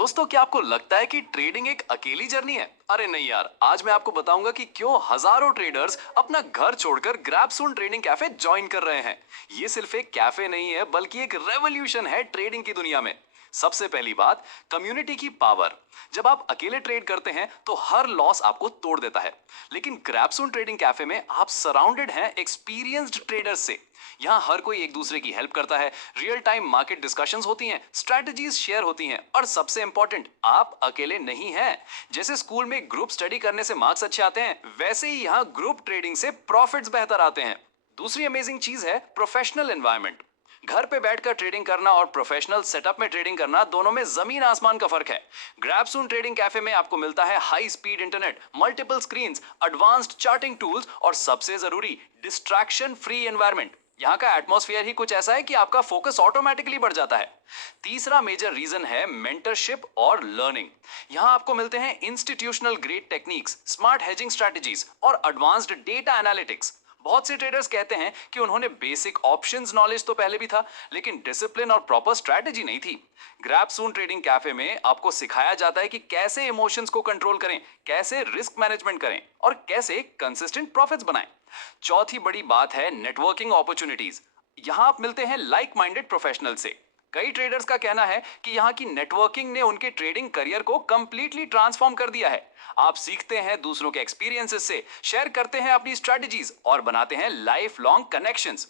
दोस्तों, क्या आपको लगता है कि ट्रेडिंग एक अकेली जर्नी है? अरे नहीं यार, आज मैं आपको बताऊंगा कि क्यों हजारों ट्रेडर्स अपना घर छोड़कर ग्रैबसून ट्रेडिंग कैफे ज्वाइन कर रहे हैं। ये सिर्फ एक कैफे नहीं है, बल्कि एक रेवोल्यूशन है ट्रेडिंग की दुनिया में। सबसे पहली बात, कम्युनिटी की पावर। जब आप अकेले ट्रेड करते हैं तो हर लॉस आपको तोड़ देता है, लेकिन ग्रैबसून ट्रेडिंग कैफे में आप सराउंडेड हैं एक्सपीरियंस्ड ट्रेडर्स से। यहाँ हर कोई एक दूसरे की हेल्प करता है, रियल टाइम मार्केट डिस्कशंस होती हैं, स्ट्रैटेजीज शेयर होती हैं, और सबसे इंपॉर्टेंट, आप अकेले नहीं हैं। जैसे स्कूल में ग्रुप स्टडी करने से मार्क्स अच्छे आते हैं, वैसे ही यहाँ ग्रुप ट्रेडिंग से प्रॉफिट्स बेहतर आते हैं। दूसरी अमेजिंग चीज है प्रोफेशनल एनवायरनमेंट। घर पे बैठकर ट्रेडिंग करना और प्रोफेशनल सेटअप में ट्रेडिंग करना, दोनों में जमीन आसमान का फर्क है। ग्रैबसून ट्रेडिंग कैफे में आपको मिलता है high speed internet, multiple screens, advanced charting tools और सबसे जरूरी, डिस्ट्रैक्शन फ्री एनवायरनमेंट। यहाँ का एटमॉस्फेयर ही कुछ ऐसा है कि आपका फोकस ऑटोमेटिकली बढ़ जाता है। तीसरा मेजर रीजन है मेंटरशिप और लर्निंग। यहाँ आपको मिलते हैं institutional grade techniques, smart hedging strategies और एडवांस्ड डेटा एनालिटिक्स। बहुत से ट्रेडर्स कहते हैं कि उन्होंने बेसिक ऑप्शंस नॉलेज तो पहले भी था, लेकिन डिसिप्लिन और प्रॉपर स्ट्रैटेजी नहीं थी। ग्रैबसून ट्रेडिंग कैफे में आपको सिखाया जाता है कि कैसे इमोशंस को कंट्रोल करें, कैसे रिस्क मैनेजमेंट करें और कैसे कंसिस्टेंट प्रॉफिट्स बनाएं। चौथी बड़ी बात है नेटवर्किंग अपॉर्चुनिटीज। यहां आप मिलते हैं लाइक माइंडेड प्रोफेशनल से। कई ट्रेडर्स का कहना है कि यहाँ की नेटवर्किंग ने उनके ट्रेडिंग करियर को कंप्लीटली ट्रांसफॉर्म कर दिया है। आप सीखते हैं दूसरों के एक्सपीरियंसेस से, शेयर करते हैं अपनी स्ट्रेटजीज और बनाते हैं लाइफ लॉन्ग कनेक्शंस।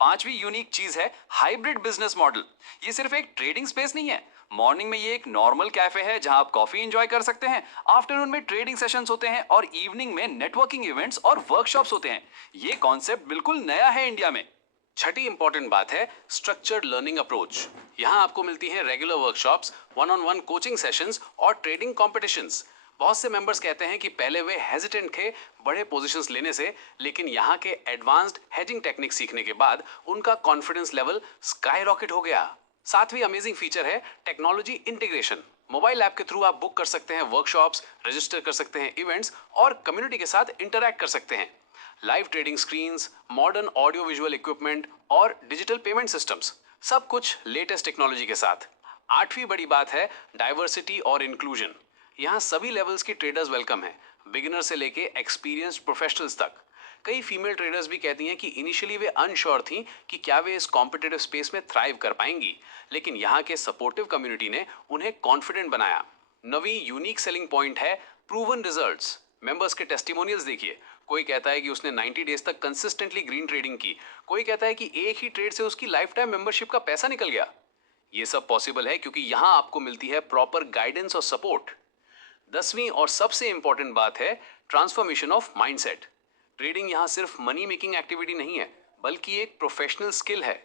पांचवी यूनिक चीज है हाइब्रिड बिजनेस मॉडल। ये सिर्फ एक ट्रेडिंग स्पेस नहीं है। मॉर्निंग में ये एक नॉर्मल कैफे है जहां आप कॉफी एंजॉय कर सकते हैं, आफ्टरनून में ट्रेडिंग सेशंस होते हैं और इवनिंग में नेटवर्किंग इवेंट्स और वर्कशॉप्स होते हैं। ये कॉन्सेप्ट बिल्कुल नया है इंडिया में। छठी इंपॉर्टेंट बात है स्ट्रक्चर्ड लर्निंग अप्रोच। यहाँ आपको मिलती है regular workshops, one on one coaching sessions और ट्रेडिंग कॉम्पिटिशंस। बहुत से मेंबर्स कहते हैं कि पहले वे हेजिटेंट थे बड़े पोजीशंस लेने से, लेकिन यहाँ के एडवांस्ड हेजिंग टेक्निक सीखने के बाद उनका कॉन्फिडेंस लेवल स्काई रॉकेट हो गया। सातवीं अमेजिंग फीचर है टेक्नोलॉजी इंटीग्रेशन। मोबाइल ऐप के थ्रू आप बुक कर सकते हैं वर्कशॉप्स, रजिस्टर कर सकते हैं इवेंट्स और कम्युनिटी के साथ इंटरैक्ट कर सकते हैं। Live trading screens, modern audio visual equipment और डिजिटल पेमेंट सिस्टम्स, सब कुछ लेटेस्ट टेक्नोलॉजी के साथ। आठवीं बड़ी बात है डाइवर्सिटी और इंक्लूजन। यहाँ सभी लेवल्स की ट्रेडर्स वेलकम हैं, बिगिनर से लेके एक्सपीरियंस्ड प्रोफेशनल्स तक। कई फीमेल ट्रेडर्स भी कहती हैं कि इनिशियली वे अनश्योर थी कि क्या वे इस कॉम्पिटिटिव स्पेस में थ्राइव कर पाएंगी, लेकिन यहाँ के सपोर्टिव कम्युनिटी ने उन्हें कॉन्फिडेंट बनाया। नवीं यूनिक सेलिंग पॉइंट है प्रूवन रिजल्ट्स। मेंबर्स के टेस्टिमोनियल्स देखिए। कोई कहता है कि उसने 90 डेज तक कंसिस्टेंटली ग्रीन ट्रेडिंग की, कोई कहता है कि एक ही ट्रेड से उसकी लाइफ टाइम मेंबरशिप का पैसा निकल गया। ये सब पॉसिबल है क्योंकि यहाँ आपको मिलती है प्रॉपर गाइडेंस और सपोर्ट। 10वीं और सबसे इंपॉर्टेंट बात है ट्रांसफॉर्मेशन ऑफ माइंडसेट। ट्रेडिंग यहाँ सिर्फ मनी मेकिंग एक्टिविटी नहीं है, बल्कि एक प्रोफेशनल स्किल है।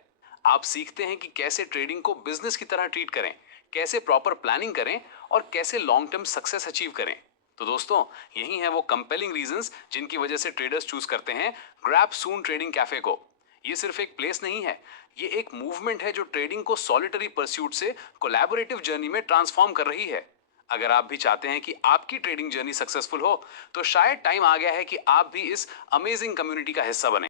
आप सीखते हैं कि कैसे ट्रेडिंग को बिजनेस की तरह ट्रीट करें, कैसे प्रॉपर प्लानिंग करें और कैसे लॉन्ग टर्म सक्सेस अचीव करें। तो दोस्तों, यही है वो कंपेलिंग रीजंस जिनकी वजह से ट्रेडर्स चूज करते हैं ग्रैबसून ट्रेडिंग कैफे को। ये सिर्फ एक प्लेस नहीं है, ये एक मूवमेंट है जो ट्रेडिंग को सॉलिटरी परस्यूट से कोलैबोरेटिव जर्नी में ट्रांसफॉर्म कर रही है। अगर आप भी चाहते हैं कि आपकी ट्रेडिंग जर्नी सक्सेसफुल हो, तो शायद टाइम आ गया है कि आप भी इस अमेजिंग कम्युनिटी का हिस्सा बने।